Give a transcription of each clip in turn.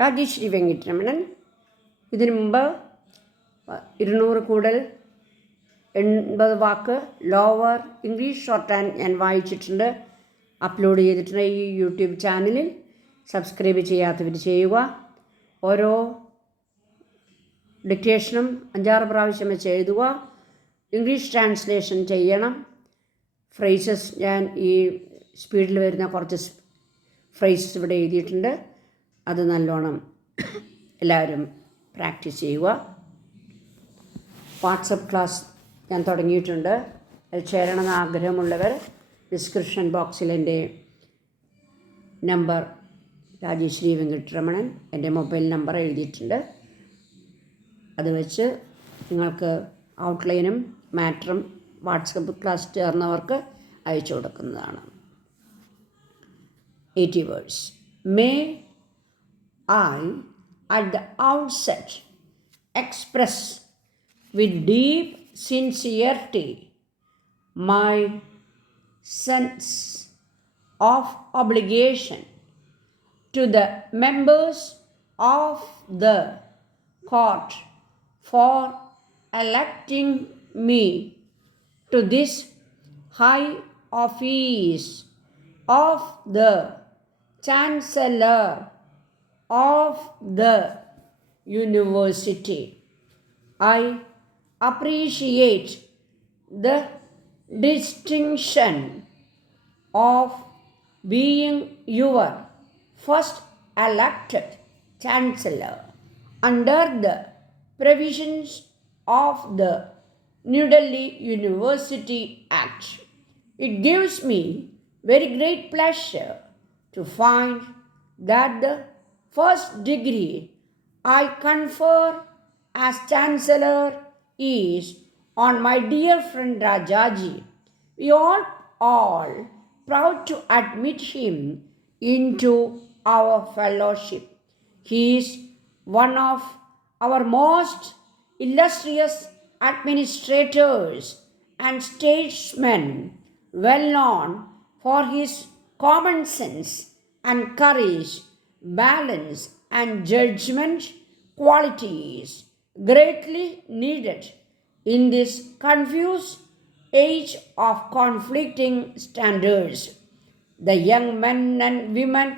Rajeswary Venkitaramanan. ഇതിനു മുമ്പ് 200 കൂടുതൽ 80 വാക്ക് ലോവർ ഇംഗ്ലീഷ് ഷോർട്ട് ഹാൻഡ് ഞാൻ വായിച്ചിട്ടുണ്ട്, അപ്ലോഡ് ചെയ്തിട്ടുണ്ട് ഈ യൂട്യൂബ് ചാനലിൽ. സബ്സ്ക്രൈബ് ചെയ്യാത്തവർ ചെയ്യുക. ഓരോ ഡിക്റ്റേഷനും 5-6 പ്രാവശ്യം വെച്ച് എഴുതുക. ഇംഗ്ലീഷ് ട്രാൻസ്ലേഷൻ ചെയ്യണം. ഫ്രേസസ് ഞാൻ ഈ സ്പീഡിൽ വരുന്ന കുറച്ച് ഫ്രേസസ് ഇവിടെ എഴുതിയിട്ടുണ്ട്. അത് നല്ലോണം എല്ലാവരും പ്രാക്ടീസ് ചെയ്യുക. വാട്സപ്പ് ക്ലാസ് ഞാൻ തുടങ്ങിയിട്ടുണ്ട്. അത് ചേരണമെന്ന് ആഗ്രഹമുള്ളവർ ഡിസ്ക്രിപ്ഷൻ ബോക്സിൽ എൻ്റെ നമ്പർ രാജേശ്വരി വെങ്കിട്ടരമണൻ എൻ്റെ മൊബൈൽ നമ്പർ എഴുതിയിട്ടുണ്ട്. അത് വെച്ച് നിങ്ങൾക്ക് ഔട്ട്ലൈനും മാറ്ററും വാട്സപ്പ് ക്ലാസ് ചേർന്നവർക്ക് അയച്ചു കൊടുക്കുന്നതാണ്. 80 words. May I at the outset express with deep sincerity my sense of obligation to the members of the court for electing me to this high office of the Chancellor of the University. I appreciate the distinction of being your first elected Chancellor under the provisions of the New Delhi University Act. It gives me very great pleasure to find that the first degree I confer as Chancellor is on my dear friend Rajaji. We are all proud to admit him into our fellowship. He is one of our most illustrious administrators and statesmen, well known for his common sense and courage, balance and judgment qualities greatly needed in this confused age of conflicting standards. The young men and women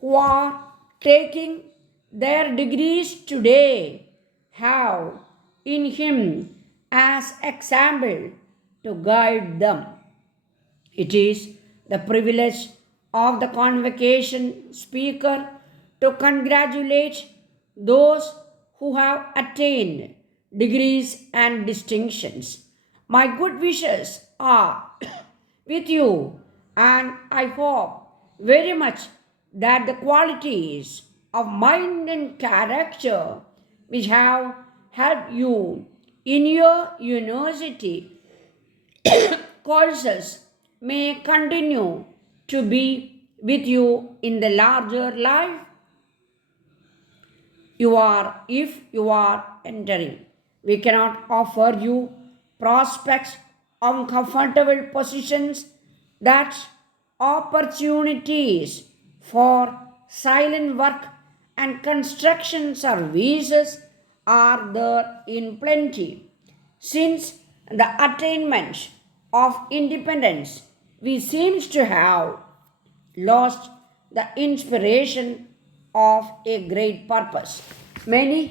who are taking their degrees today have in him as example to guide them. It is the privilege of the convocation speaker to congratulate those who have attained degrees and distinctions. My good wishes are with you, and I hope very much that the qualities of mind and character which have helped you in your university courses may continue to be with you in the larger life if you are entering. We cannot offer you prospects of comfortable positions, that opportunities for silent work and construction services are there in plenty. Since the attainment of independence, we seem to have lost the inspiration of a great purpose. Many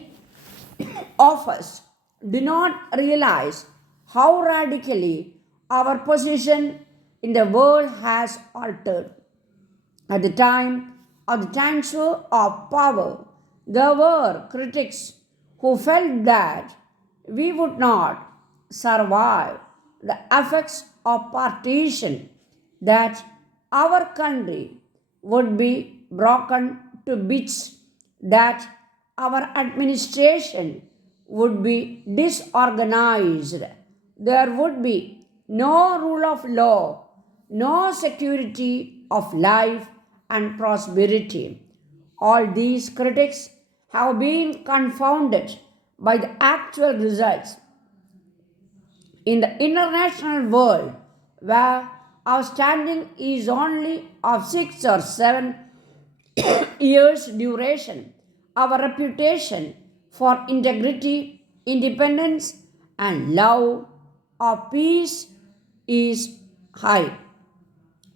of us do not realize how radically our position in the world has altered. At the time of the transfer of power, there were critics who felt that we would not survive the effects of partition, that our country would be broken to bits, that our administration would be disorganized, there would be no rule of law, no security of life and prosperity. All these critics have been confounded by the actual results in the international world, where our standing is only of 6 or 7 years duration. our reputation for integrity, independence, and love of peace is high.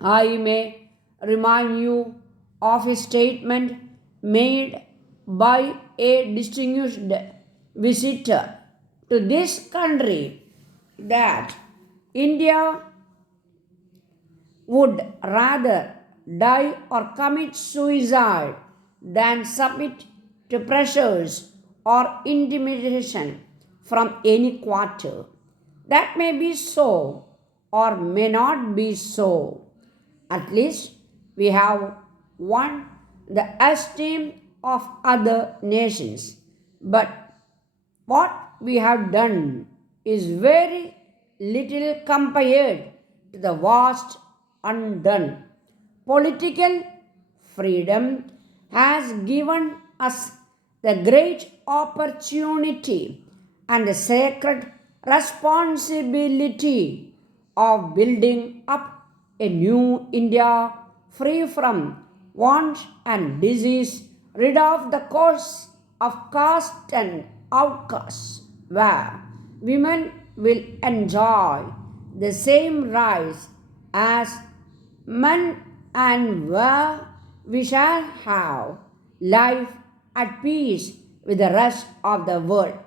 I may remind you of a statement made by a distinguished visitor to this country that India would rather die or commit suicide than submit to pressures or intimidation from any quarter. That may be so or may not be so. At least we have won the esteem of other nations. But what we have done is very little compared to the vast undone. Political freedom has given us the great opportunity and the sacred responsibility of building up a new India free from want and disease, rid of the cause of caste and outcasts, where women will enjoy the same rights as men and where we shall have life at peace with the rest of the world.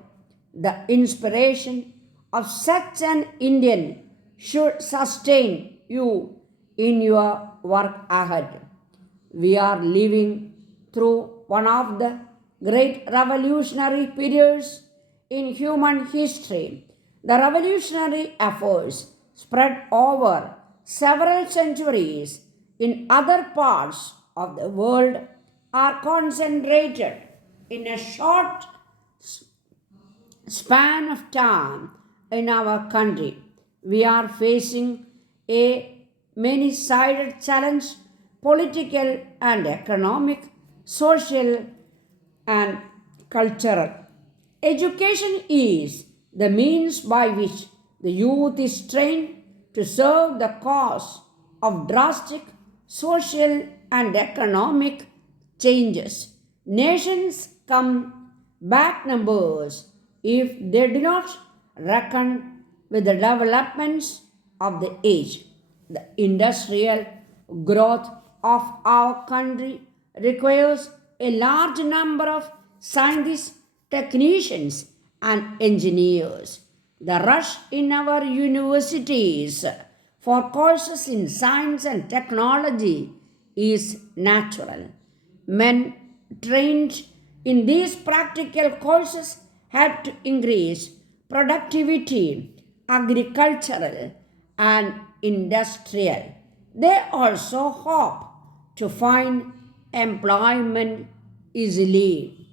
The inspiration of such an Indian should sustain you in your work ahead. We are living through one of the great revolutionary periods in human history. The revolutionary efforts spread over several centuries in other parts of the world are concentrated in a short span of time in our country. We are facing a many-sided challenge, political and economic, social and cultural. Education is the means by which the youth is trained to serve the cause of drastic social and economic changes. Nations come back numbers if they do not reckon with the developments of the age. The industrial growth of our country requires a large number of scientists, technicians, and engineers. The rush in our universities for courses in science and technology is natural. Men trained in these practical courses help to increase productivity, agricultural, and industrial. They also hope to find employment easily.